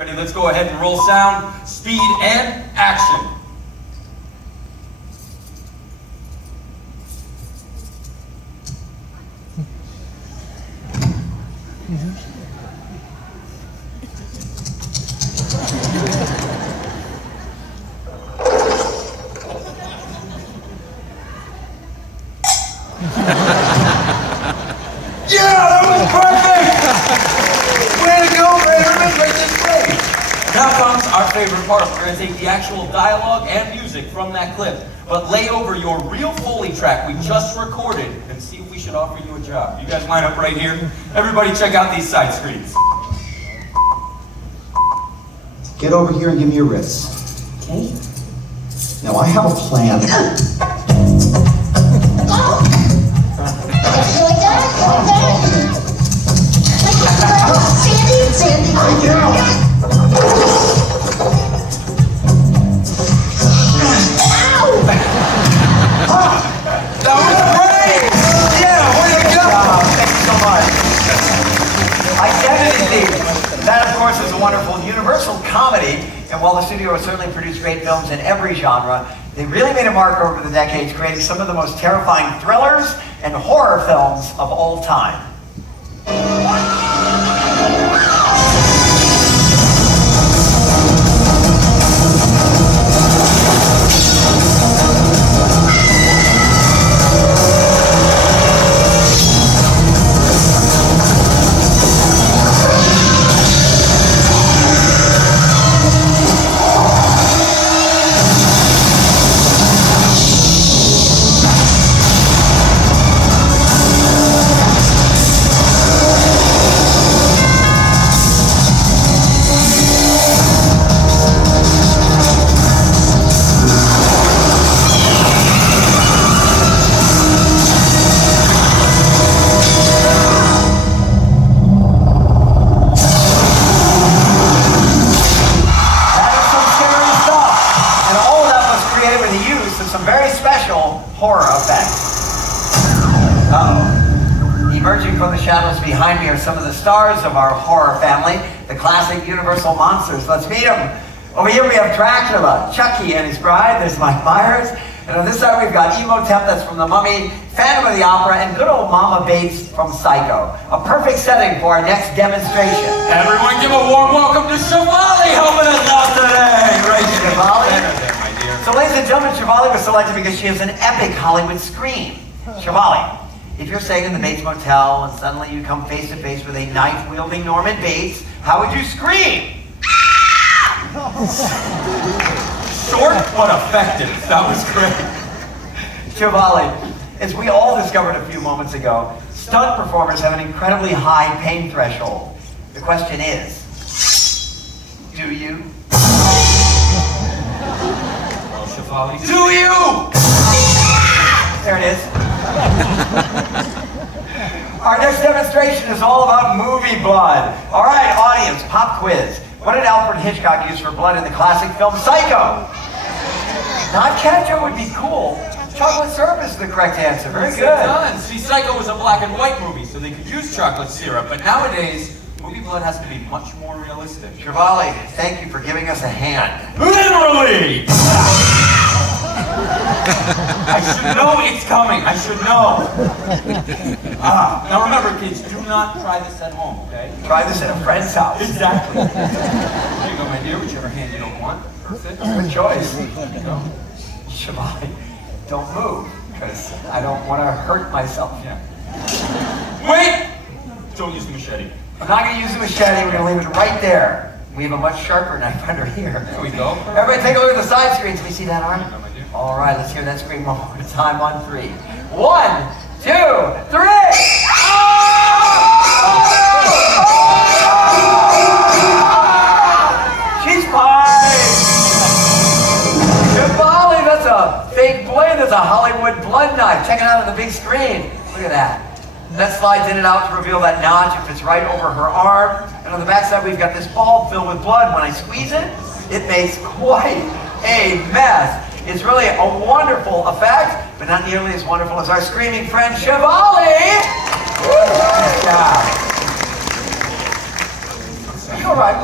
Ready, let's go ahead and roll sound, speed, and action. Yeah, that was perfect! Way to go, man! Everybody's right this way. Now comes our favorite part. We're going to take the actual dialogue and music from that clip, but lay over your real Foley track we just recorded and see if we should offer you a job. You guys line up right here. Everybody check out these side screens. Get over here and give me your wrists. Okay. Now I have a plan. Sandy. That was great! Yeah, way to go! Thank you so much. Identity. That, of course, is a wonderful universal comedy, and while the studio has certainly produced great films in every genre, they really made a mark over the decades, creating some of the most terrifying thrillers and horror films of all time. Some very special horror effects. Uh-oh. Emerging from the shadows behind me are some of the stars of our horror family, the classic Universal monsters. Let's meet them. Over here we have Dracula, Chucky and his bride. There's Mike Myers. And on this side we've got Imhotep, that's from The Mummy, Phantom of the Opera, and good old Mama Bates from Psycho. A perfect setting for our next demonstration. Everyone give a warm welcome to Shivali helping us out today! Right, Shivali? So, ladies and gentlemen, Shivali was selected because she has an epic Hollywood scream. Shivali, if you're staying in the Bates Motel and suddenly you come face to face with a knife-wielding Norman Bates, how would you scream? Short but effective. That was great. Shivali, as we all discovered a few moments ago, stunt performers have an incredibly high pain threshold. The question is, do you? Do you? There it is. Our next demonstration is all about movie blood. All right, audience, pop quiz. What did Alfred Hitchcock use for blood in the classic film Psycho? Not ketchup would be cool. Chocolate syrup is the correct answer. Very good. See, Psycho was a black and white movie, so they could use chocolate syrup, but nowadays, movie blood has to be much more realistic. Shivali, thank you for giving us a hand. Literally! I should know it's coming. I should know. Now remember, kids, do not try this at home, okay? Try this at a friend's house. Exactly. Here you go, my dear. Whichever hand you don't want. Perfect. Good choice. There you go. Shivali, don't move, because I don't want to hurt myself. Yeah. Wait! Don't use the machete. I'm not going to use the machete. We're going to leave it right there. We have a much sharper knife under here. There we go. Everybody take a look at the side screens. Can we see that arm? No, my dear. All right, let's hear that scream one more time on 3. 1, 2, 3. She's fine. Shivali, that's a fake blade. That's a Hollywood blood knife. Check it out on the big screen. Look at that. That slides in and out to reveal that notch. It fits right over her arm. And on the back side, we've got this bulb filled with blood. When I squeeze it, it makes quite a mess. It's really a wonderful effect, but not nearly as wonderful as our screaming friend Shivali. Good job. You all right, Brian?